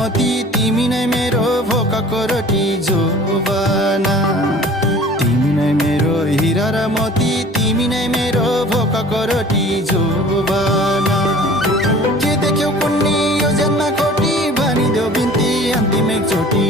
मोती तिमी नै मेरो भोकको रोटी जोबना। तिमी नै मेरो हिरा र मोती तिमी नै मेरो भोकको रोटी जोबना। के देख्यौ कुन्नी यो जन्म खोटी भनिदेऊ बिन्ती अन्तिम एकचोटि